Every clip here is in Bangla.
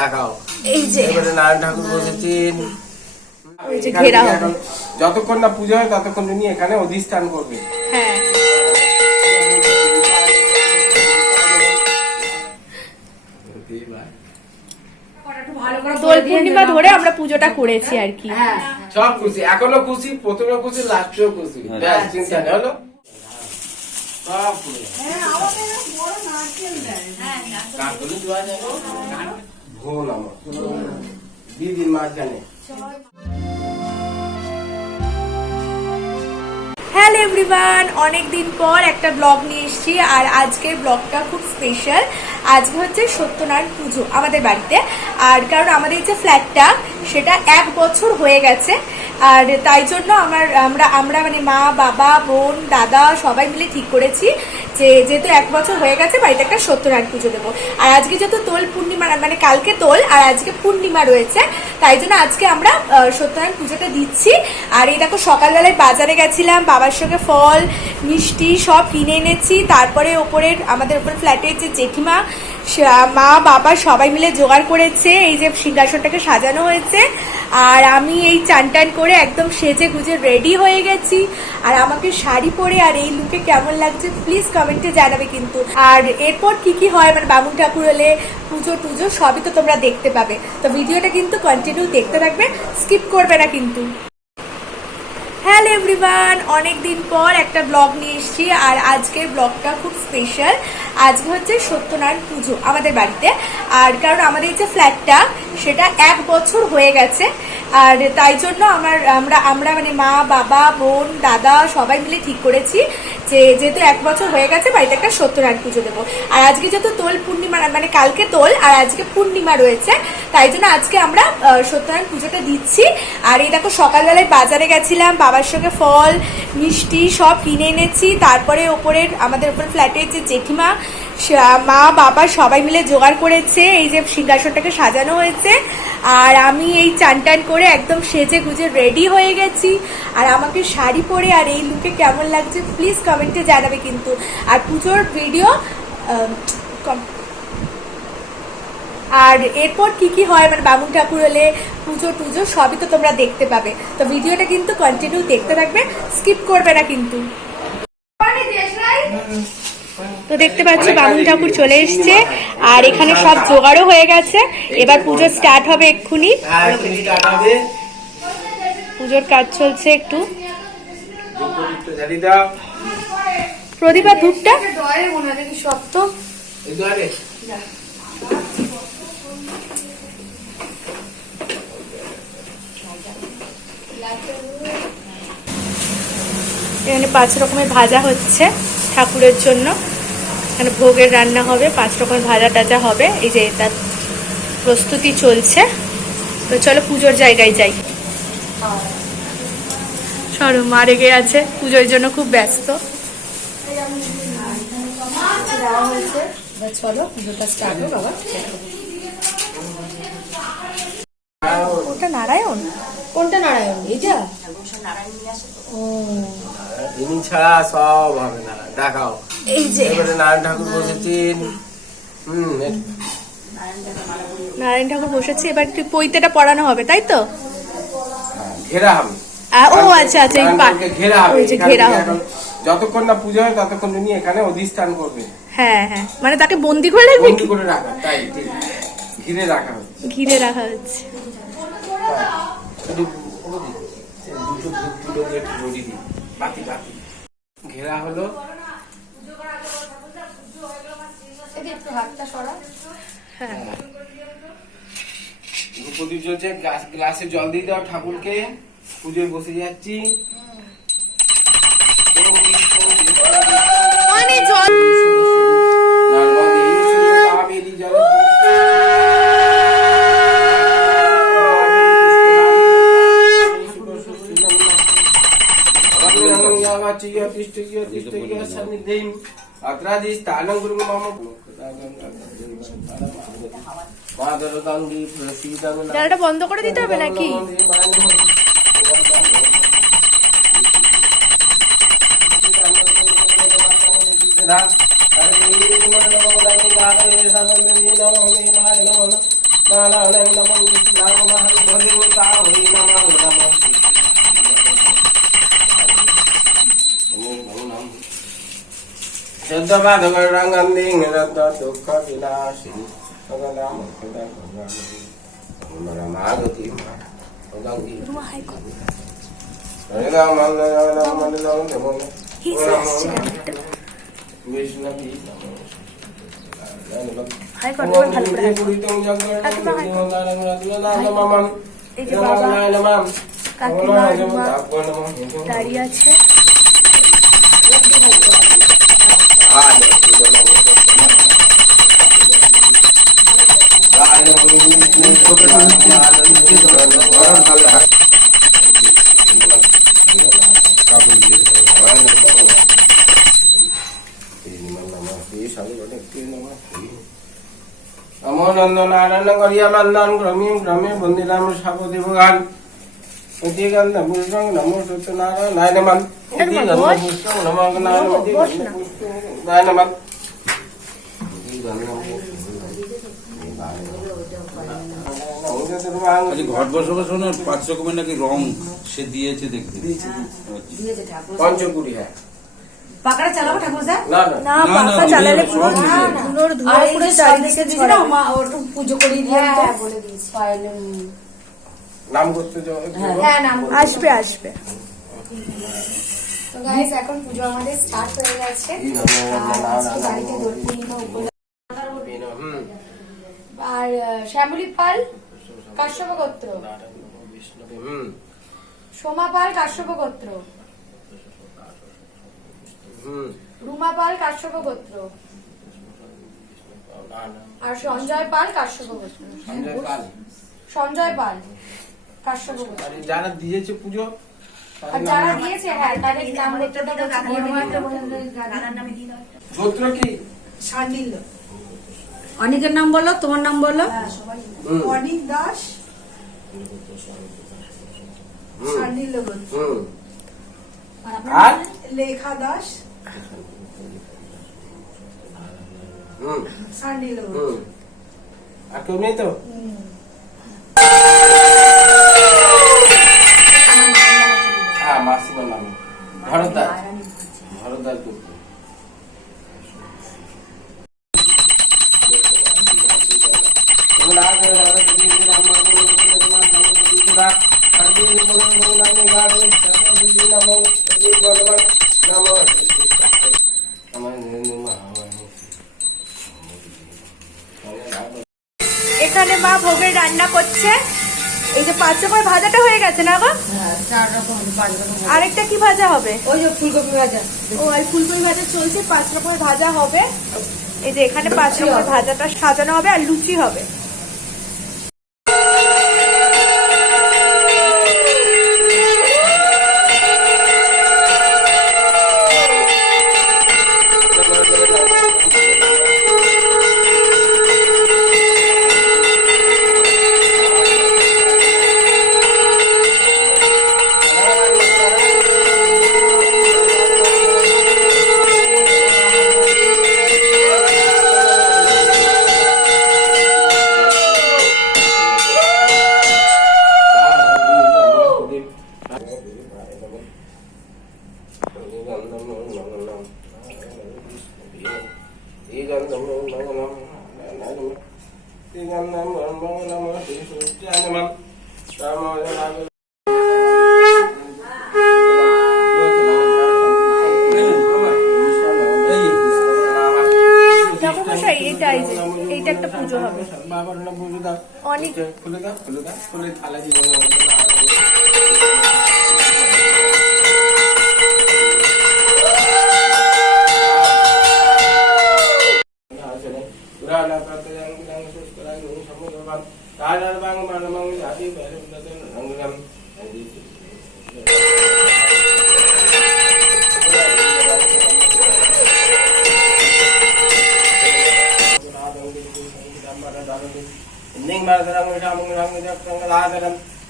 দেখাও। এই যে এবারে নারায়ণ ঠাকুর বসেছেন। এই যে ঘেরা হবে। যতক্ষণ না পুজো হয় ততক্ষণ উনি এখানে অধিষ্ঠান করবে। হ্যাঁ দোল পূর্ণিমা ধরে আমরা পুজোটা করেছি আর কি। সব খুশি, এখনো খুশি, প্রথমে খুশি, লাস্টেও খুশি। ব্যাস, চিন্তা নেই, হলো সব খুশি। ভুল আমার দিদির মাঝখানে। হ্যালো এভরিওয়ান, অনেকদিন পর একটা ব্লগ নিয়ে এসেছি। আর আজকের ব্লগটা খুব স্পেশাল। আজকে হচ্ছে সত্যনারায়ণ পুজো আমাদের বাড়িতে। আর কারণ আমাদের যে ফ্ল্যাটটা সেটা 1 বছর হয়ে গেছে। আর তাই জন্য আমরা মানে মা, বাবা, বোন, দাদা সবাই মিলে ঠিক করেছি যে যেহেতু 1 বছর হয়ে গেছে বাড়িতে একটা সত্যনারায়ণ পুজো দেবো। আর আজকে যেহেতু দোল পূর্ণিমা, মানে কালকে দোল আর আজকে পূর্ণিমা রয়েছে, তাই জন্য আজকে আমরা সত্যনারায়ণ পুজোটা দিচ্ছি। আর এই দেখো সকালবেলায় বাজারে গেছিলাম, বাবার সঙ্গে ফল মিষ্টি সব কিনে এনেছি। তারপরে আমাদের ওপর ফ্ল্যাটের যে জেঠিমা, মা, বাবা সবাই মিলে জোগাড় করেছে। এই যে সিংহাসনটাকে সাজানো হয়েছে। আর আমি এই চান টান করে একদম সেজে গুজে রেডি হয়ে গেছি। আর আমাকে শাড়ি পরে আর এই লুকে কেমন লাগছে প্লিজ কমেন্টে জানাবে কিন্তু। আর এরপর কি হয়, মানে বামুন ঠাকুর হলে পুজো টুজো সবই তো তোমরা দেখতে পাবে। তো ভিডিওটা কিন্তু কন্টিনিউ দেখতে থাকবে, স্কিপ করবে না কিন্তু। হ্যালো এভরিওয়ান, অনেকদিন পর একটা ব্লগ নিয়ে এসেছি। আর আজকের ব্লগটা খুব স্পেশাল। আজকে হচ্ছে সত্যনারায়ণ পুজো আমাদের বাড়িতে। আর কারণ আমাদের যে ফ্ল্যাটটা সেটা 1 বছর হয়ে গেছে। আর তাই জন্য আমরা মানে মা, বাবা, বোন, দাদা সবাই মিলে ঠিক করেছি যে যেহেতু 1 বছর হয়ে গেছে বাড়িতে একটা সত্যনারায়ণ পুজো দেবো। আর আজকে যেহেতু দোল পূর্ণিমা, মানে কালকে দোল আর আজকে পূর্ণিমা রয়েছে, তাই জন্য আজকে আমরা সত্যনারায়ণ পুজোটা দিচ্ছি। আর এই দেখো সকালবেলায় বাজারে গেছিলাম, বাবার সঙ্গে ফল মিষ্টি সব কিনে এনেছি। তারপরে আমাদের ওপর ফ্ল্যাটের যে জেঠিমা, মা, বাবা সবাই মিলে জোগাড় করেছে। এই যে সিংহাসনটাকে সাজানো হয়েছে। আর আমি এই চান টান করে একদম সেজে গুজে রেডি হয়ে গেছি। আর আমাকে শাড়ি পরে আর এই লুকে কেমন লাগছে প্লিজ কমেন্টে জানাবে কিন্তু। আর পুজোর ভিডিও আর এরপর কি হয়, মানে বামুন ঠাকুর হলে পুজো টুজো সবই তো তোমরা দেখতে পাবে। তো ভিডিওটা কিন্তু কন্টিনিউ দেখতে থাকবে, স্কিপ করবে না কিন্তু। তো দেখতে পাচ্ছ বামুন ঠাকুর চলে এসছে। আর এখানে সব জোগাড়ও হয়ে গেছে। এবার পুজো স্টার্ট হবে এক্ষুনি। পুজোর কাজ চলছে একটু। প্রদীপা ধূপটা সব তো এখানে 5 রকমের ভাজা হচ্ছে ঠাকুরের জন্য। এখানে ভোগের রান্না হবে, 5 রকমের ভাজা টাজা হবে। এই যে তার প্রস্তুতি চলছে। তো চলো পুজোর জায়গায় যাই। সরু মা রেগে আছে, পুজোর জন্য খুব ব্যস্ত। চলো পুজোটা স্টার্ট হোক বাবা। ওটা নারায়ণ? কোনটা নারায়ণ? এইটা ইনি ছাড়া সব হবে না। দেখাও। এই যে এবারে নারায়ণ ঠাকুর বসেছেন। নারায়ণ ঠাকুর বসেছে। এবার তুই পৈতেটা পড়ানো হবে তাই তো? ঘেরা হবে। ও আচ্ছা আচ্ছা, ঘেরা হবে। ঘেরা হবে। যতক্ষণ না পুজো হয় ততক্ষণ উনি এখানে অধিষ্ঠান করবে। হ্যাঁ হ্যাঁ, মানে তাকে বন্দি করে রাখবে, বন্দি করে রাখা। তাই ঠিক ঘিরে রাখা হবে। ঘিরে রাখা হচ্ছে। ঘেরা হলো। হ্যাঁ প্রদীপ চলছে। গ্লাসে জল দিয়ে দাও ঠাকুরকে। পুজোয় বসে যাচ্ছি। জালটা বন্ধ করে দিতে হবে নাকি? নারায়ণ নমো কৃষ্ণায় নমঃ ভগবতায় নমো নমঃ Siddha-pada-garang-ganding Radha-dukha-vilashi Bhagavata-mukha-da-bhagavata দাঁড়িয়ে আছে Amonanda Narayana Gariyalandan Gramim Gramim Bundilam Sabodivagan Utiganda Busang Namo Sutanara Nainaman Utiganda Busang Namagana Nainaman ঘট বসবাস 5 রকমের নাকি রং সে দিয়েছে দেখতে পঞ্চকুড়ি হ্যাঁ পাকড়া চালাবো ঠাকুর স্যার না না পাখা চালালে পুরো ধুলোর ধুলো পুরো চারিদিকে ছড়াবে মা ওর পুজো করিয়ে দিয়ে বলে দিয়েছি নাম করতে যাও হ্যাঁ নাম আসবে আসবে তো গাইস এখন পুজো আমাদের স্টার্ট হয়ে গেছে আর আজকে বাড়িতে দোল পূর্ণিমা উপলক্ষে আর শ্যামলী পাল কাশ্যপ গোত্র সোমা পাল কাশ্যপ গোত্র রুমা পাল কাশ্যপ গোত্র আর সঞ্জয় পাল কাশ্যপ গোত্র সঞ্জয় পাল কাশ্যপ গোত্র যারা দিয়েছে পুজো আর যারা দিয়েছে হ্যাঁ তাদের নাম গোত্র কি শান্ডিল্য অনেকের নাম বলো তোমার নাম বলো অনিক দাস শান্ডিল্য গোত্র আর লেখা দাস শান্ডিল্য গোত্র আর কেউ নেই তো হ্যাঁ মাসিমার নাম ভরদ্বাজ ভরদ্বাজ গুপ্ত এখানে মা ভোগের রান্না করছে এই যে 5 রকমের ভাজাটা হয়ে গেছে না গো 4 রকম 5 রকম আরেকটা কি ভাজা হবে ওই যে ফুলকপি ভাজা ও আর ফুলকপি ভাজা চলছে 5 রকমের ভাজা হবে এই যে এখানে 5 রকমের ভাজাটা সাজানো হবে আর লুচি হবে এইটা একটা পুজো হবে অনেক খুলে দাও খুলে থালা দিয়ে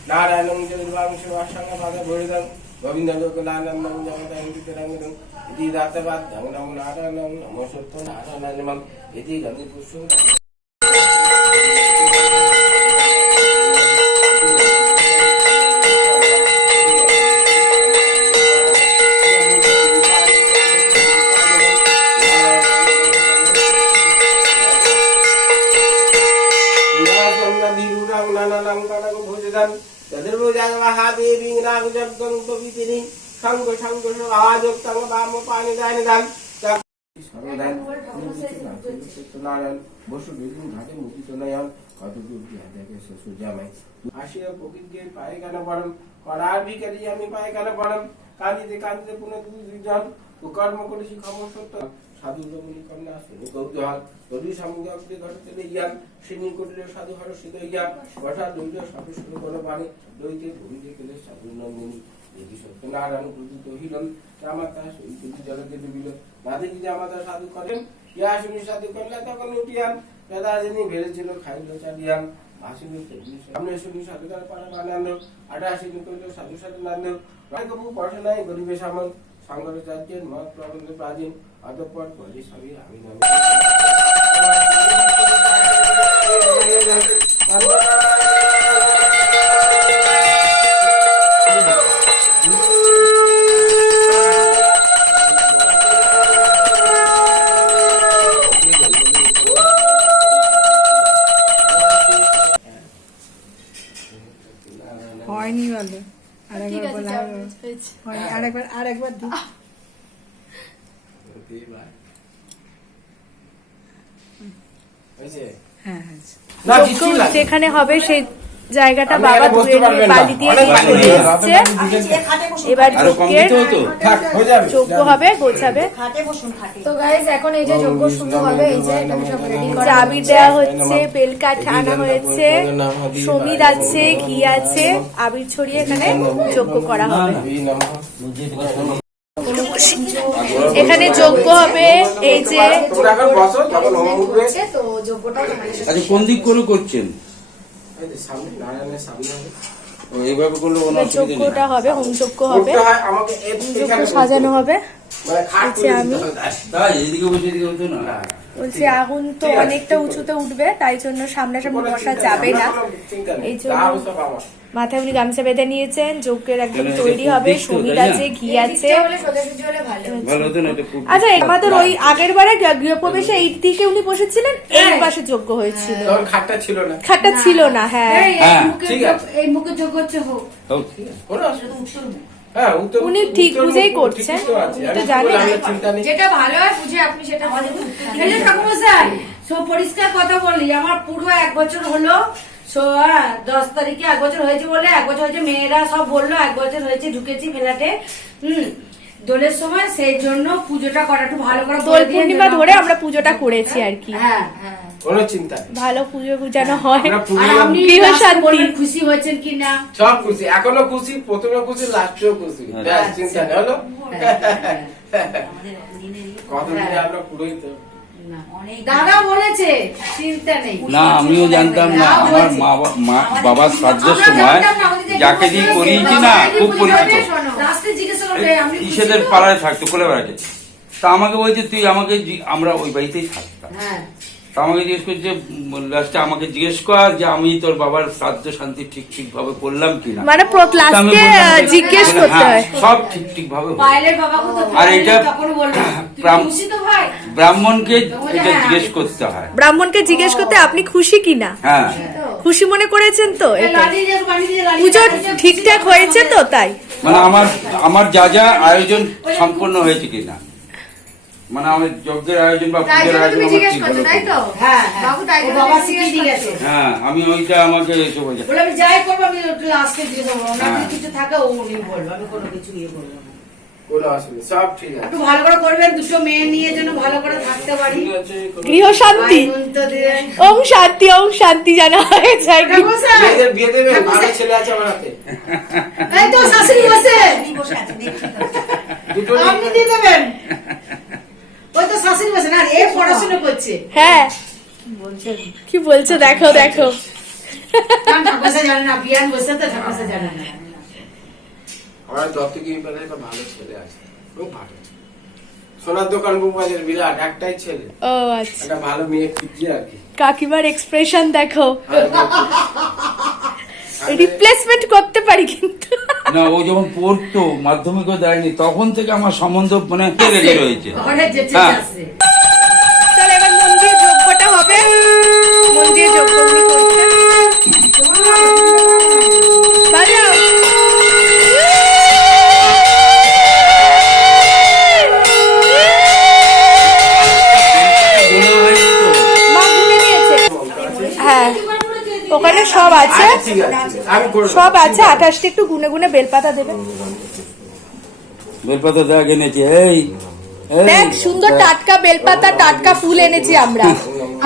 Naranam Jilvang Shivashanga Pada Buridam Govinda Gokulanam Jagadangitarangam Iti Datavat Danganam Naranam Namosutto Naranam Iti Gandhi Pushum নাং নানা নাং কানাং ভোজদান যাদের বোঝাগা হাতে বিংরাগ জগং পবিত্রিনী সঙ্গ সঙ্গ আযোগ তং বাম পানি দান দান সর্বদান সত্যনারায়ণ বসু বিভিন্ন ঘাটে মুখিত নয়ন কত দূর দেখে শ্বশুর জামাই আসিয়া প্রকৃতির পায়ে কেন পড়ম করার ভিখারি আমি পায়ে কেন পড়ম কাঁদিতে কাঁদিতে পুনঃ দুজন কর্ম করেছি খবর সত্য সাধু রমণী কন্যা শুনি কৌতূহল তদু সামগ্রী ঘটতে লইয়াম শ্রেণী করিল সাধু হর্ষিত হইয়া বসা দৈল সাধু শুরু করো বাণী লইতে ভূমিতে গেলে সাধু নন্দিনী যদি সত্যনারায়ণ প্রদীত হইলেন জামাতা সহিত জলকে ডুবিল না দেখি জামাতা সাধু করেন ইয়া শুনি সাধু করলে তখন উঠিয়ান বেদা যিনি ভেড়েছিল খাইল চালিয়ান আসিল সামনে শুনি সাধুকার পাড়া বানানো আটা আসিনি করিল সাধু সাধু নান্দ রায়কবু পড়ে নাই গরিবে সামন শঙ্করাচার্যের মত প্রবন্ধ প্রাচীন অতঃপর বলি সবই আমি নামে হয়নি বলে ঠিক আরেকবার আছে বলা যা হয়েছে। হয়নি আরেকবার দি হ্যাঁ হ্যাঁ না কিছু যজ্ঞ লাগে যেখানে হবে সেই জায়গাটা আপনি বাবা এখানে বসতে ধুয়ে নিয়ে পারবেন না। বালি দিয়ে অনেক নিয়ে চলে বালি। এসছে এবার আরো কম যজ্ঞের দিতে হতো থাক হয়ে যাবে যজ্ঞ হবে গোছাবে তো গাইস এখন এই যে যজ্ঞ শুরু হবে এই যে এখানে সব রেডি করা চাবি দেওয়া হচ্ছে বেলকাঠ আনা হয়েছে সমিত আছে ঘি আছে আবির ছড়িয়ে এখানে যজ্ঞ করা হবে এখানে যজ্ঞ হবে এই যে তোমরা এখন বসো যখন হোম উঠবে হচ্ছে তো যজ্ঞটাও তোমাদের সাথে আচ্ছা কোন দিক করে করছেন এই যে সামনে নারায়ণের সামনে হবে ও, এইভাবে করলে কোনো অসুবিধা নেই যজ্ঞটা হবে হোম যজ্ঞ হবে করতে হয় আমাকে যজ্ঞ এখানে সাজানো হবে মানে খাট বলছি করে আমি। দিতে হবে। তাই এদিকে বসে এদিকে হতো না বলছি আগুন তো অনেকটা উঁচুতে উঠবে তাই জন্য সামনাসামনি বসা যাবে না এই জন্য যা হবে সব আমার। মাথায় উনি গামছা বেঁধে নিয়েছেন যজ্ঞের একদম কেন এটা তৈরি খুব হবে দেখতে সমিত তাই না? আছে ঘি আছে দিকটা হলে সোজাসুজি হলে ভালো ভালো হতো না এটা খুব আচ্ছা আমাদের ওই আগের বারে গৃহপ্রবেশে এই দিকে উনি বসেছিলেন এই পাশে যজ্ঞ হয়েছিল তখন খাটটা ছিল না খাটটা ছিল না হ্যাঁ এই হ্যাঁ, মুখের ঠিক আছে। এই মুখের যোগ্য হচ্ছে হোক হোক, ঠিক আছে। কোনো অসুবিধা নেই। হ্যাঁ উত্তর উনি ঠিক উত্তর বুঝেই মুখ করছেন। ঠিকই তো আছে। উনি তো আমি জানেন। বললাম, চিন্তা নেই যেটা ভালো হয় বুঝে আপনি সেটা এই যে ঠাকুরমশাই সব পরিষ্কার কথা বললি আমার পুরো 1 বছর হলো 10 তারিখে 1 বছর হয়েছে বলে 1 বছর হয়েছে মেয়েরা সব বললো 1 বছর হয়েছে ঢুকেছি ফ্ল্যাটে দোলের সময় সেই জন্য পুজোটা করা একটু ভালো করে দোল পূর্ণিমা ধরে আমরা পুজোটা করেছি আর কি হ্যাঁ হ্যাঁ কোনো চিন্তা নেই ভালো পুজো পূজানো হয় আমরা আর পুজো আপনি গৃহ last শান্তি। বলবেন খুশি হয়েছেন কিনা সব খুশি এখনো খুশি প্রথমে খুশি লাস্টেও খুশি ব্যাস, চিন্তা নেই হলো কতদিনে আমরা পুরোই তো দাদা বলেছে চিন্তা নেই না আমিও জানতাম না আমার বাবার শ্রাদ্ধের আমরা সময় জানতাম না, আমাদের যে যাকে দিয়ে পুজো করিয়েছি হয়েছে, না আমাদের খুব পুজো পরিচিত হয়েছে, শোনো। লাস্টে জিজ্ঞাসা করবে আমি খুশি ইসেদের তো? পাড়ায় থাকতো কোলে বেড়াতে তা আমাকে বলছে তুই আমাকে আমরা ওই বাড়িতেই থাকতাম হ্যাঁ তা আমাকে জিজ্ঞেস করছে লাস্টে আমাকে জিজ্ঞেস কর যে আমি তোর বাবার শ্রাদ্ধ শান্তি ঠিক ঠিক ভাবে করলাম কিনা মানে তা আমি লাস্টে বললাম, জিজ্ঞেস বলে, করতে হ্যাঁ, হয় সব ঠিক ঠিক ভাবে হলো। পায়েলের বাবাকে তো আর এটা তখন বলবো তুই ব্রাহ্ম- খুশি তো ভাই ব্রাহ্মণকে বলে, এটা হ্যাঁ, জিজ্ঞেস আমি করতে হয় ব্রাহ্মণকে জিজ্ঞেস করতে আপনি খুশি কিনা হ্যাঁ খুশি মনে করেছেন তো এই এটা? লালি যে বাড়ি দিয়ে লালি পুজো যে খুশি ঠিকঠাক তো হয়েছে তো তাই মানে আমার যা যা আয়োজন সম্পূর্ণ হয়েছে কিনা মানে আমার যজ্ঞের আয়োজন বা তাই পূজার জন্য আয়োজন তুমি আমার জিজ্ঞেস ঠিক করছো হলো তাই তো কিনা। হ্যাঁ হ্যাঁ বাবু তাই ও জন্য বাবা জিজ্ঞেস শিখিয়ে দিয়ে গেছে হ্যাঁ আমি ওইটা আমাকে এসে বলছে বলে আমি যাই করবো আমি লাস্টে দিয়ে দেবো না হ্যাঁ। কিছু থাকে ও উনি বলবো আমি কোনো কিছু ইয়ে করবো না কোনো অসুবিধা সব ঠিক আছে একটু ভালো করে করবেন দুটো মেয়ে নিয়ে যেন ভালো করে থাকতে পারি ঠিক আছে, কোনো- গৃহ শান্তি আইন তো দিলেন। ওম শান্তি জানা হয়ে যায় ঠাকুরমশাই, বিয়ে দেবে ভালো ঠাকুরমশাই, ছেলে আছে আমার হাতে এই তো শাশুড়ি বসে দুটো আপনি দিয়ে দেবেন ওই তো শাশুড়ি বসে না এ পড়াশোনা করছে হ্যাঁ কি বলছো দেখো দেখো কারণ ঠাকুরমশাই জানে না বিয়ান বসে তো ঠাকুরমশাই জানে না আমার দত্তকি পেলে একটা ভালো ছেলে আছে খুব ভালো সোনার দোকান বুবাজের বিরাট একটাই ছেলে ও আচ্ছা একটা ভালো মেয়ে খুঁজছি আর কি কাকিমার এক্সপ্রেশন দেখো আর রিপ্লেসমেন্ট করতে পারি কিন্তু না ও যখন পড়তো মাধ্যমিকও দেয়নি তখন থেকে আমার সম্বন্ধ মানে রেডি রয়েছে ঘরে যেতে হ্যাঁ। আসছে চলো এবার মন দিয়ে যোগ্যটা হবে মন দিয়ে যোগ্য উনি করছেন ওখানে সব আছে, আচ্ছা, ঠিক আছে, আমি করে দেবো। সব আছে। 28টা একটু গুনে গুনে বেলপাতা দেবে। বেলপাতা দেওয়া এনেছি। এই দেখ সুন্দর টাটকা বেলপাতা, টাটকা ফুল এনেছি আমরা।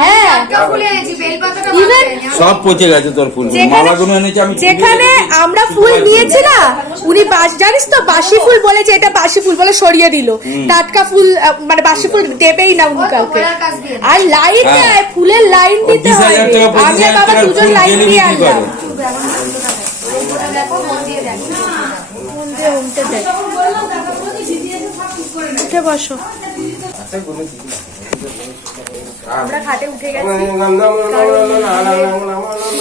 হ্যাঁ টাটকা ফুল এনেছি, বেলপাতাটা Even সব পচে গেছে তোর ফুল, মালাগুলো এনেছি আমি। যেখানে আমরা ফুল নিয়েছি না, উনি জানিস তো বাসি ফুল বলেছে, এটা বাসি ফুল বলে সরিয়ে দিল। টাটকা ফুল মানে বাসি ফুল দেবেই না উনি কাউকে। আর লাইন দেয়, ফুলের লাইন দিতে হয়। 20,000 টাকা, আমি আর 25,000 বাবা টাকার দুজন ফুল লাইন ডেলি দিয়ে বিক্রি আনলাম। করে। দেখো মন দিয়ে দেখো। মন দিয়ে উল্টে দেয়। উঠে বসো। আচ্ছা, কোনো কিছু না। আমরা খাটে উঠে গেছি,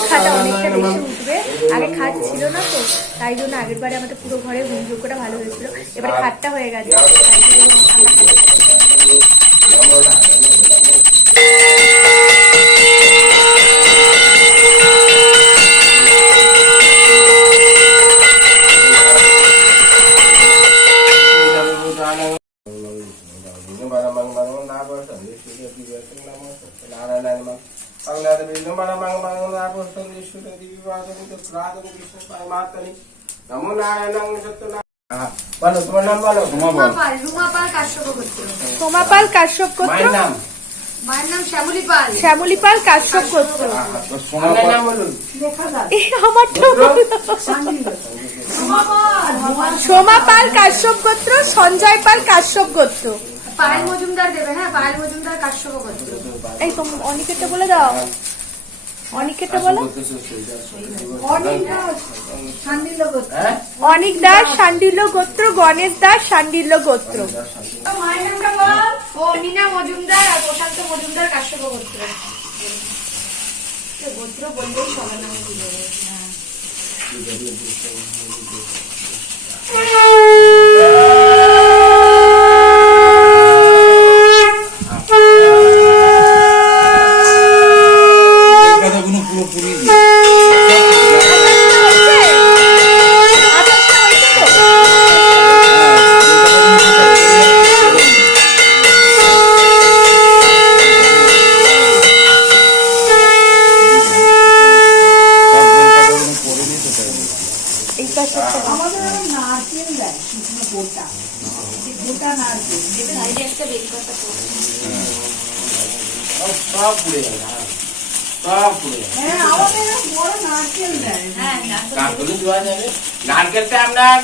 খাটটা অনেকটা বেশি উঠবে। আগে খাট ছিল না তো, তাই জন্য আগের বারে আমাদের পুরো ঘরে হোমযোগ্যটা ভালো হয়েছিল। এবারে খাটটা হয়ে গেছে, তাই জন্য আমরা বলো তোমার নাম বলো। রুমা পাল, রুমা পাল কাশ্যপ গোত্র। সোমা পাল কাশ্যপ গোত্র, মায়ের নাম, মায়ের নাম শ্যামলী পাল। শ্যামলী পাল কাশ্যপ গোত্র। আপনার নাম বলুন। এই আমারটা বলো। সোমা পাল কাশ্যপ গোত্র, সঞ্জয় পাল কাশ্যপ গোত্র। পায়েল মজুমদার দেবে, হ্যাঁ পায়েল মজুমদার কাশ্যপ গোত্র। এই তোমরা অনিকেটটা বলে দাও, অনিকেটটা বলো। হ্যাঁ? অনিক দাস শান্ডিল্য গোত্র, গণেশ দাস শান্ডিল্য গোত্র। মায়ের নামটা বল। ও মিনা মজুমদার আর প্রশান্ত মজুমদার কাশ্যপ গোত্র। গোত্র বললেই সবার নাম বুঝে যাবে। কথাগুলো পুরোপুরি সব পুড়ে যাবে, সব পুড়ে যাবে। নারকেলও দেওয়া যাবে। নারকেলটা আপনার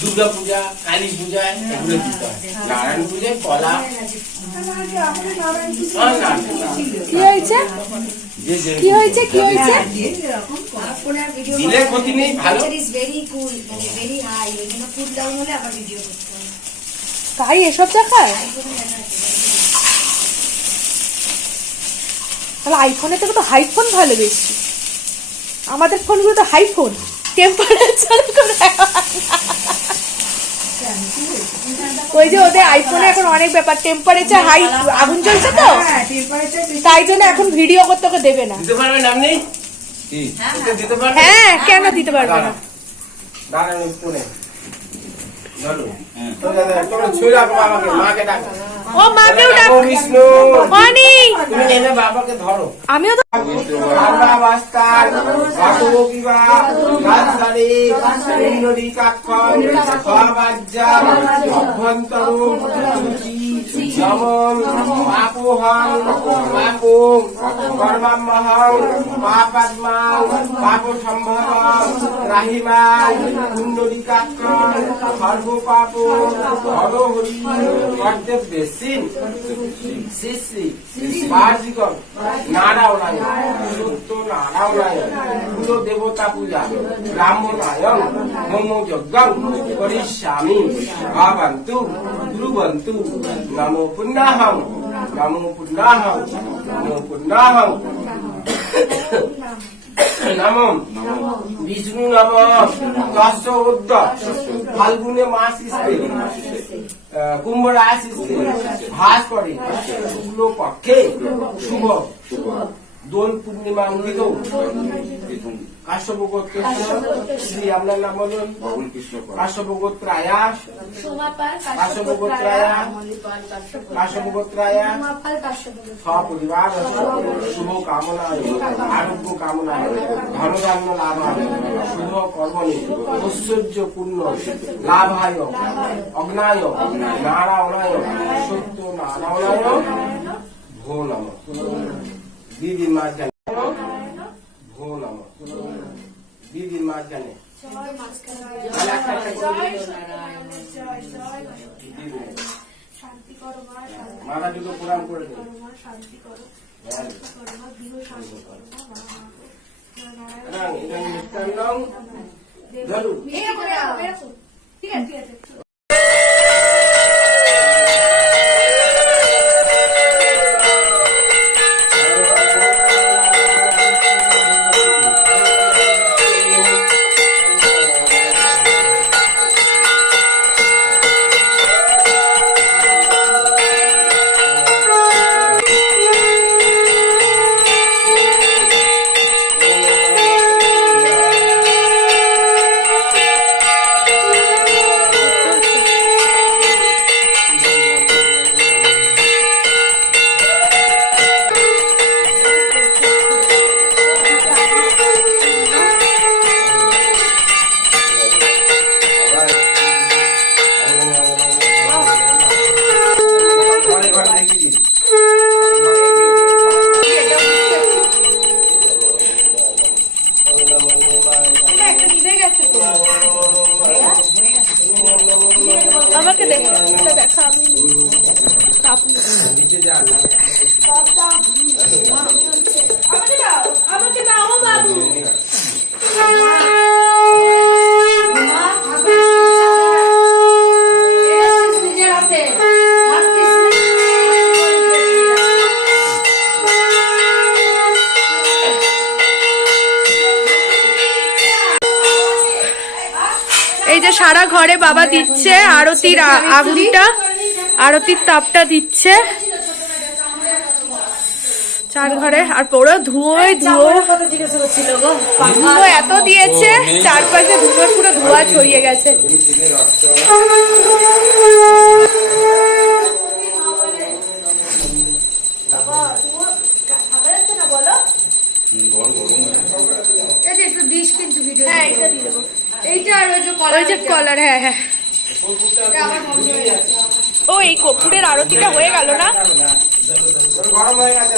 দুর্গা পূজা, কালী পূজা এগুলো দিতে হয়। নারায়ণ পূজায় কলা। কি হয়েছে, কি হয়েছে, কি হয়েছে? দিলে ক্ষতি নেই, ভালো। ভেরি কুল, মানে ভেরি হাই। ওই জন্য কুল ডাউন হলে আবার ভিডিও করতে হবে। তাই এসব দেখায়? তাহলে আইফোনের থেকে তো হাইফোন ভালো বেশি। আমাদের ফোনগুলো তো হাইফোন, টেম্পারেচার করে। ওই যে ওদের আইফোনে এখন অনেক ব্যাপার, টেম্পারেচার হাই, আগুন জ্বলছে তো, তাই জন্য এখন ভিডিও করতে ওকে দেবে না। দিতে পারবেন আপনি? কি দিতে পারবেন? হ্যাঁ কেন দিতে পারবে না? দাঁড়ান ফোনে ধরো। তোমরা ছুঁয়ে রাখো বাবাকে, মাকে ডাকো। ও মাকেও ডাক। ও বিষ্ণু, মর্নিং। তুমি এনে বাবাকে ধরো। আমিও তো আমরা বাস্তার, বাবু বিবাহ, রাজধানী, সুন্দরী কাক্ষণ, সবাজ্যা, অভ্যন্তরূপ, যেমন পাপোহং, পাপম, কর্মাম্মহং, পাপাত্মাং, পাপ সম্ভবং, রাহিমাং, কুণ্ডলী কাক্ষণ, সর্বপাপ, হরহরি, কর্তব্যে সিন, শ্রী বার্জিকম, নারায়ণ, সত্য নারায়ণ, পুরো দেবতা পূজা, ব্রাহ্মণায়ং, হোম যজ্ঞং করিষ্যামি, ভাবন্তু, ব্রুবন্তু, নমো পুণ্যাহং, নমো পুণ্যাহং, নমো পুণ্যাহং, নমো বিষ্ণু নম দশ উদ্য ফাল্গুনে মাস ইস্তে কুম্ভ রাশি ইস্তে ভাস করে শুক্ল পক্ষে শুভ দোল পূর্ণিমা অঙ্কিত এবং কাশ্যপ গোত্রের শ্রী, আপনার নাম বলুন। বাবুল কৃষ্ণ পাল। কাশ্যপ গোত্রায়া, শোভা পাল, কাশ্যপ গোত্রায়া, কাশ্যপ গোত্রায়া পাল, কাশ্যপ সপরিবার শুভ কামনায়, আরোগ্য কামনায়, ধনধান্য লাভায়, শুভ কর্মণি, ঐশ্বর্য পূর্ণ লাভায়, অগ্নায় নারায়ণায়, সত্য নারায়ণায় ভো নম। দিদির মাঝখানে ভো নম, দিদির মাঝখানে মাথা দুটো প্রণাম করে দিন। ধরুন ঠিক আছে। আমাকে দেখো, দেখা আমি নিচে যান। আমাকে দাও বাবু। এই যে সারা ঘরে বাবা দিচ্ছে আরতির আগুনটা, আরতির তাপটা দিচ্ছে চার ঘরে। আর পুরো ধুয়োয় ধুয়ো, ধুয়ো এত দিয়েছে চারপাশে ধুয়োর পুরো ধোঁয়া ছড়িয়ে গেছে। হ্যাঁ, এটা দিয়ে দেবো। ওই যে কলার, হ্যাঁ হ্যাঁ। ও এই কর্পূরের আরতিটা হয়ে গেল না? গরম হয়ে গেছে।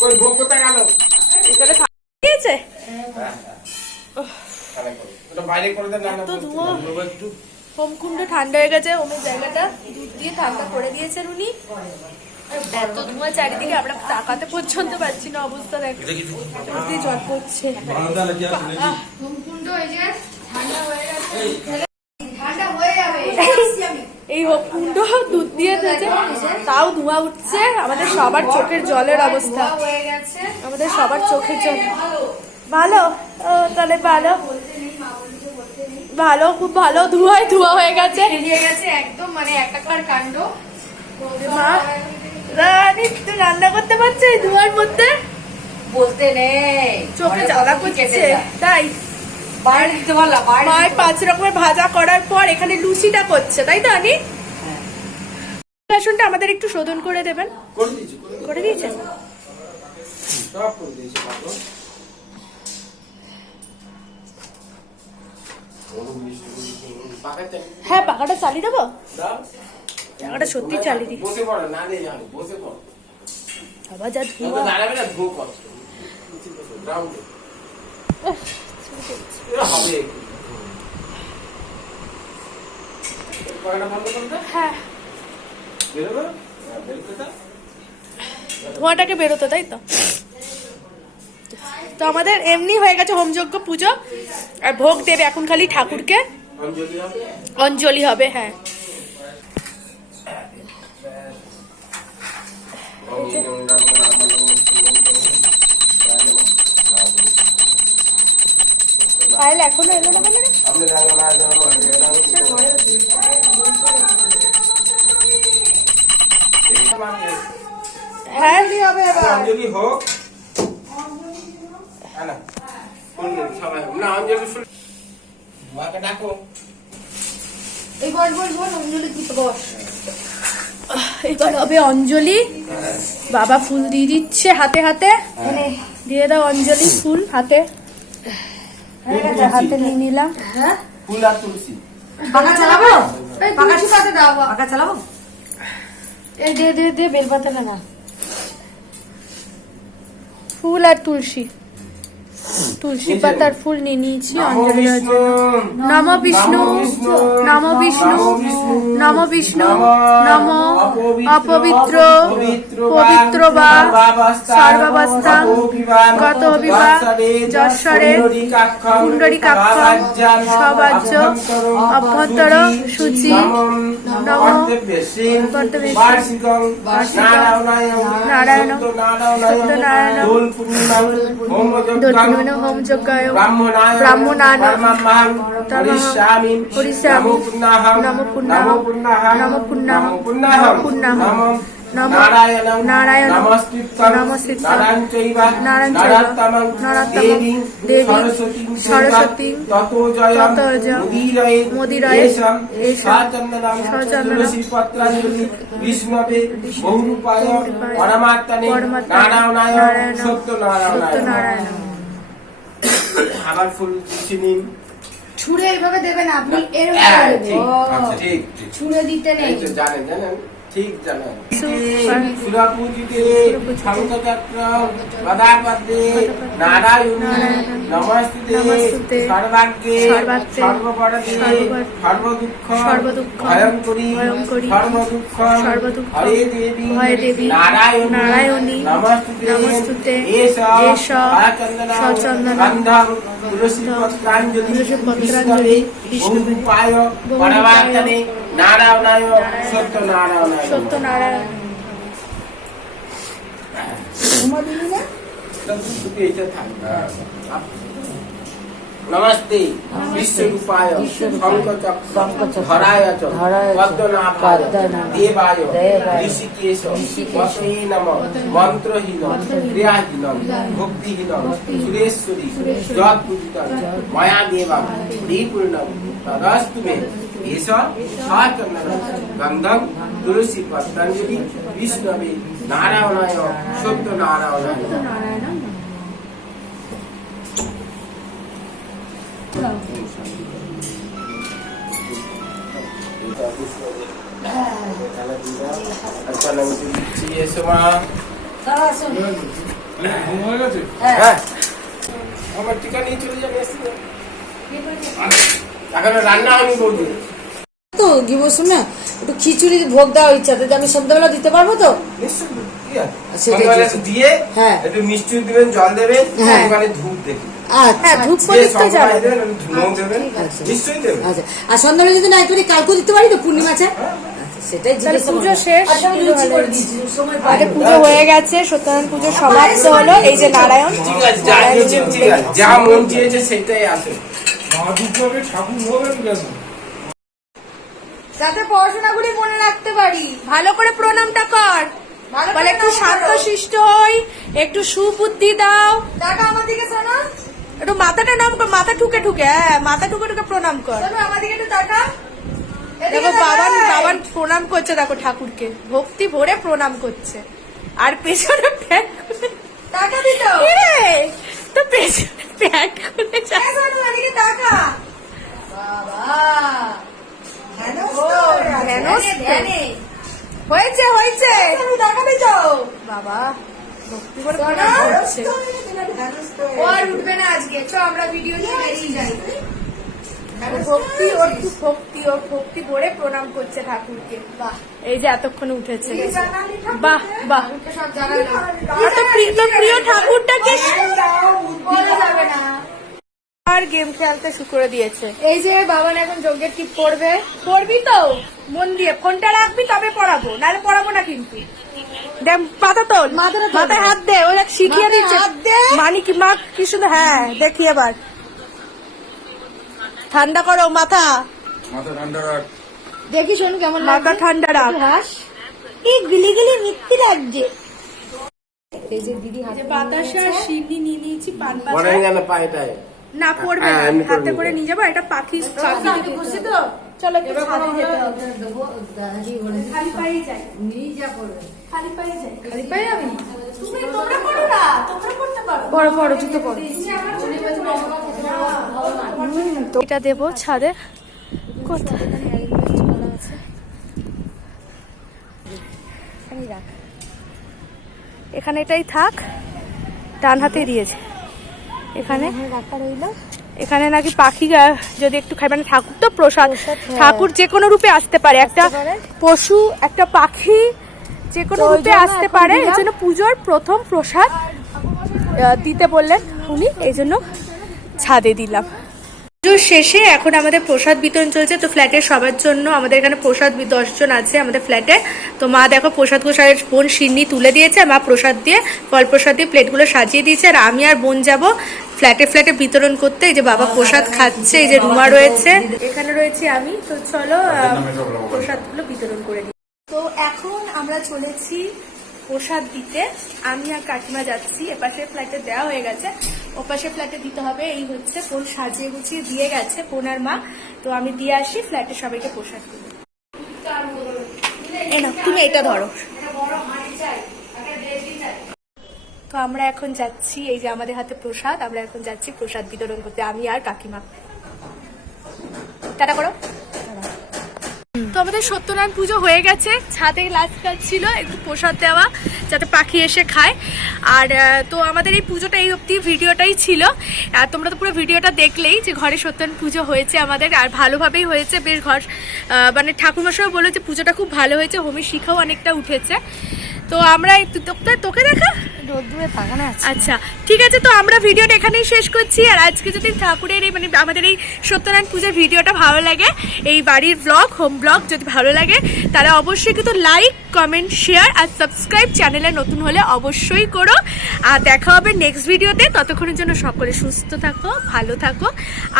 কই ভোগ কোথায় গেল? এখানে দিয়েছে বাইরে করে দেন। তো ধোঁয়া, হোমকুণ্ড ঠান্ডা হয়ে গেছে, ওমের জায়গাটা দুধ দিয়ে ঠান্ডা করে দিয়েছেন উনি। এত ধোঁয়া চারিদিকে, আমরা তাকাতে পর্যন্ত পারছি না, অবস্থা দেখো, জল পড়ছে। এই হোমকুণ্ড দুধ দিয়ে দিয়েছে, তাও ধোঁয়া উঠছে। আমাদের সবার চোখের জলের অবস্থা, আমাদের সবার চোখের জল। ভালো, ও তাহলে ভালো ভালো, খুব ভালো। ধোঁয়ায় ধোঁয়া হয়ে গেছে একদম, মানে একাকার কাণ্ড। মা রানী তো রান্না করতে পারছে এই ধোঁয়ার মধ্যে? বলতে নেই, চোখে জ্বালা করছে। তাই বাইরে দিতে পারলাম। মায়ের 5 রকমের ভাজা করার পর এখানে লুচিটা করছে, তাই তো? আনি বেসনটা আমাদের একটু শোধন করে দেবেন। করে দিয়েছেন? সব করে দিয়েছি। হ্যাঁ, পাখাটা চালিয়ে দেবো। পাখাটা সত্যি চালিয়ে দিই। বসে পড়ো, না নিয়ে যাও, বসে পড়ো। বাবা যা ধোঁয়া। দাঁড়াবে না, ধোঁয়া কষ্ট গ্রাউন্ডে হবে। কয়টা বন্ধ করতে? হ্যাঁ, বেরোবে? বেরোতে ধোঁয়াটাকে বেরোতো, তাই তো? তো আমাদের এমনি হয়ে গেছে হোমযজ্ঞ, পুজো। আর ভোগ দেবে এখন খালি ঠাকুরকে, অঞ্জলি হবে। অঞ্জলি হবে। হ্যাঁ, পায়েল এখনো এলো না কেন রে? হ্যাঁ হবে এবার অঞ্জলি হোক। হ্যাঁ না, সবাই না অঞ্জলি শুন, মাকে ডাকো। এই বল অঞ্জলি দিতে বস। এবার হবে অঞ্জলি। বাবা ফুল দিয়ে দিচ্ছে হাতে হাতে, দিয়ে দাও অঞ্জলি ফুল হাতে। হাতে নিয়ে নিলাম। ফুল আর তুলসী। পাকা চালাবো, এই তুলসী পাতা দাও বাবা। পাকা চালাবো। এই দে বেলপাতাটা না। ফুল আর তুলসী, তুলসী পাতার ফুল নিয়ে নিয়েছি অঞ্জলি দেওয়ার জন্য। নম বিষ্ণু, নম বিষ্ণু, নম বিষ্ণু, নম অপবিত্র পবিত্র বা সর্বাবস্থা গত বিবাহ যশ্বরে পুণ্ডরীকাক্ষ সবাজ্য অভ্যন্তর সূচি নম নারায়ণ সত্যনারায়ণ দক্ষিণ হোম যজ্ঞায় ব্রাহ্মণান হরিষ্যামি নম পুণ্যাহ নম নারায়ণ নমস্কৃত্য নারায়ণ দেবী সরস্বতী তত মুদিরয়ে সচন্দনম বিষ্ণবে বহুরূপায় পরমাত্মনে নারায়ণ সত্যনারায়ণ। আবার ফুল চিনি ছুঁড়ে এইভাবে দেবে না আপনি, এরকম হ্যাঁ, করে ঠিক, দেবেন। আচ্ছা, ঠিক, ঠিক। ছুঁড়ে দিতে নেই। এই তো জানেন ঠিক জানেন। সুরা পূজিতে শঙ্খচক্র গদাপদ্মে নারায়ণী নমস্তুতে সর্বাগ্রে সর্বপরদে সর্বদুঃখ ভয়ঙ্করী সর্বদুঃখ হরে দেবী নারায়ণী নমস্তুতে এষ সচন্দন গন্ধম তুলসী পত্রাঞ্জলি বিষ্ণবে বহুরূপায় পরমাত্মনে নারায়ণায় সত্যনারায়ণ। নমস্তে বিশ্বরূপায় শঙ্খচক্র ধরায় চ পদ্মনাভায় দেবায় ঋষিকেশ বসে নমঃ মন্ত্রহীন ক্রিয়াহীন ভক্তিহীন সুরেশ্বরী যৎ পূজিতং ময়া দেবা পরিপূর্ণং তদস্তু মে এষ সচন্দনম গন্ধম তুলসী পত্রাঞ্জলি বিষ্ণবে নারায়ণায় সত্যনারায়ণায়। আচ্ছা নাম দিচ্ছি এসো মা। হ্যাঁ আমার টিকা নিয়ে চলে যাবে। এখন রান্না আমি করবো তো কি বলছো না, একটু খিচুড়ি ভোগ দেওয়ার ইচ্ছা, তো আমি সন্ধ্যাবেলা দিতে পারবো তো? দিয়ে হ্যাঁ একটু মিষ্টি দিবেন, জল দেবেন, হ্যাঁ। ওখানে ধূপ দেখি। আচ্ছা ধূপ প্রদীপ তো জ্বালাবো। ধুনো দেবেন, নিশ্চয়ই দেবেন। আচ্ছা, আর সন্ধ্যাবেলা যদি না করি কালকে দিতে পারি তো পূর্ণিমা আছে? আচ্ছা, সেটাই তাহলে জিজ্ঞেস পুজো শেষ, আচ্ছা আমি লুচি করে দিচ্ছি, সময় পাই। আগে পুজো হয়ে গেছে, সত্যনারায়ণ পুজো সমাপ্ত হলো। এই যে নারায়ণ, ঠিক আছে, যা দিয়েছেন ঠিক আছে, যা মন চেয়েছে সেটাই আছে। যাতে পড়াশোনাগুলি মনে রাখতে পারি। ভালো করে প্রণামটা কর, বলে একটু শান্ত শিষ্ট হই, একটু সুবুদ্ধি দাও। টাকা আমার দিকে শোনো, একটু মাথাটা নাম কর, মাথা ঠুকে ঠুকে, হ্যাঁ মাথা ঠুকে ঠুকে প্রণাম কর। শোনো আমার দিকে একটু টাকা। দেখো বাবান প্রণাম করছে, দেখো ঠাকুরকে ভক্তি ভরে প্রণাম করছে। আর পেছনে প্যান্ট খুলে টাকা দিতো। তো পেছনে প্যান্ট খুলে যায়। শোনো এদিকে টাকা। বাবা হয়েছে হয়েছে, টাকা দিতো। বাবা ভক্তি করে প্রণাম করছে। ও আর উঠবে না আজকে, চ আমরা ভিডিও নিয়ে বেরিয়ে যাই। ভক্তি ওর কি ভক্তি, ওর ভক্তি ভরে প্রণাম করছে ঠাকুরকে। বাহ, এই যে এতক্ষণ উঠেছে। কি জানালি ঠাকুরকে? বাহ বাহ, আমাকে সব জানালো। তোর প্রিয় ঠাকুরটাকে বলা যাবে না। আর গেম খেলতে শুরু করে দিয়েছে। এই যে বাবান এখন যজ্ঞের টিপ পড়বে। পড়বি তো মন দিয়ে, ফোনটা রাখবি তবে পড়াবো, নাহলে পড়াবো না কিন্তু। মাথা তোল, মাথায় হাত দে, ওরা শিখিয়ে মাথায় দিচ্ছে। হাত দে। মানি কি মা কি শুধু, হ্যাঁ দেখি এবার ঠান্ডা করো মাথা, মাথা ঠান্ডা রাখ। দেখি শোন কেমন মাথা ঠান্ডা রাখ। হাস এই গিলি গিলি মিথ্যি লাগছে। এই যে দিদি হাতে বাতাসা সিন্নি নিয়ে নিয়েছি, পান মনে পাতা হয় গেল পায়েটায় না পড়বে না, এমনি করে হাতে নিতে করে হবে। নিয়ে যাবো। এটা পাখি আমি খুশি তো চলো একটু ছাদে যেতে হবে। দেবো দাদি বলে খালি পায়ে যাই, নিয়ে যা করবে খালি পায়ে যাই। খালি পাই আমি তোমরা করো না, তোমরা করতে পারো। পড়ো পড়ো জুতো পড়ো এটা দেবো ছাদে। কোথায়? এখানে এটাই থাক, ডান হাতে দিয়েছে। এখানে এখানে নাকি পাখি যদি একটু খাই, মানে ঠাকুর তো প্রসাদ, ঠাকুর যে কোনো রূপে আসতে পারে, একটা পশু একটা পাখি যে কোনো রূপে আসতে পারে। এই জন্য পুজোর প্রথম প্রসাদ দিতে বললেন উনি, এই জন্য ছাদে দিলাম। পুজোর শেষে এখন আমাদের প্রসাদ বিতরণ চলছে। তো ফ্ল্যাটের সবার জন্য আমাদের এখানে প্রসাদ 10 জন আছে আমাদের ফ্ল্যাটে। তো মা দেখো প্রসাদ গোসাইয়ের বোন সিন্নি তুলে দিয়েছে, মা প্রসাদ দিয়ে ফল প্রসাদ দিয়ে প্লেটগুলো সাজিয়ে দিয়েছে। আর আমি আর বোন যাব ফ্ল্যাটে ফ্ল্যাটে বিতরণ করতে। এই যে বাবা প্রসাদ খাচ্ছে, এই যে রুমা রয়েছে, এখানে রয়েছে আমি। তো চলো প্রসাদগুলো বিতরণ করে দিই। তো এখন আমরা চলেছি প্রসাদ দিতে, আমি আর কাকিমা যাচ্ছি। এপাশে ফ্ল্যাটে দেওয়া হয়ে গেছে, ওপাশে ফ্ল্যাটে দিতে হবে। এই হচ্ছে বোন সাজিয়ে গুছিয়ে দিয়ে গেছে, বোন আর মা। তো আমি দিয়ে আসি, ফ্ল্যাটে সবাইকে প্রসাদ দেবো। এ না, তুমি এটা ধরো। তো আমরা এখন যাচ্ছি, এই যে আমাদের হাতে প্রসাদ, আমরা এখন যাচ্ছি প্রসাদ বিতরণ করতে, আমি আর কাকিমা। টাটা করো। তো আমাদের সত্যনারায়ণ পুজো হয়ে গেছে, ছাদে লাস্ট কাজ ছিল একটু প্রসাদ দেওয়া যাতে পাখি এসে খায়। আর তো আমাদের এই পুজোটা এই অবধি ভিডিওটাই ছিল। আর তোমরা তো পুরো ভিডিওটা দেখলেই যে ঘরে সত্যনারায়ণ পুজো হয়েছে আমাদের, আর ভালোভাবেই হয়েছে। বেশ ঘর মানে ঠাকুরমশাই বললো যে পুজোটা খুব ভালো হয়েছে, হোমের শিখাও অনেকটা উঠেছে। তো আমরা তোকে দেখা রোদ্দুরে তাকানো আছে। আচ্ছা ঠিক আছে, তো আমরা ভিডিওটা এখানেই শেষ করছি। আর আজকে যদি ঠাকুরের এই মানে আমাদের এই সত্যনারায়ণ পূজার ভিডিওটা ভালো লাগে, এই বাড়ির ব্লগ হোম ব্লগ যদি ভালো লাগে, তাহলে অবশ্যই কিন্তু লাইক কমেন্ট শেয়ার আর সাবস্ক্রাইব, চ্যানেলে নতুন হলে অবশ্যই করো। আর দেখা হবে নেক্সট ভিডিওতে। ততক্ষণের জন্য সকলে সুস্থ থাকো, ভালো থাকো।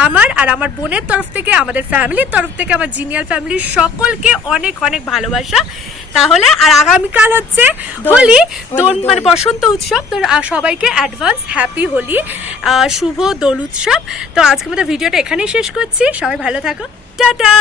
আমার আর আমার বোনের তরফ থেকে, আমাদের ফ্যামিলির তরফ থেকে, আমার জিনিয়াল ফ্যামিলির সকলকে অনেক অনেক ভালোবাসা। তাহলে আর আগামীকাল হচ্ছে হোলি, মানে বসন্ত উৎসব। তো সবাইকে অ্যাডভান্স হ্যাপি হোলি, শুভ দোল উৎসব। তো আজকে আমাদের ভিডিওটা এখানেই শেষ করছি। সবাই ভালো থাকো, টাটা।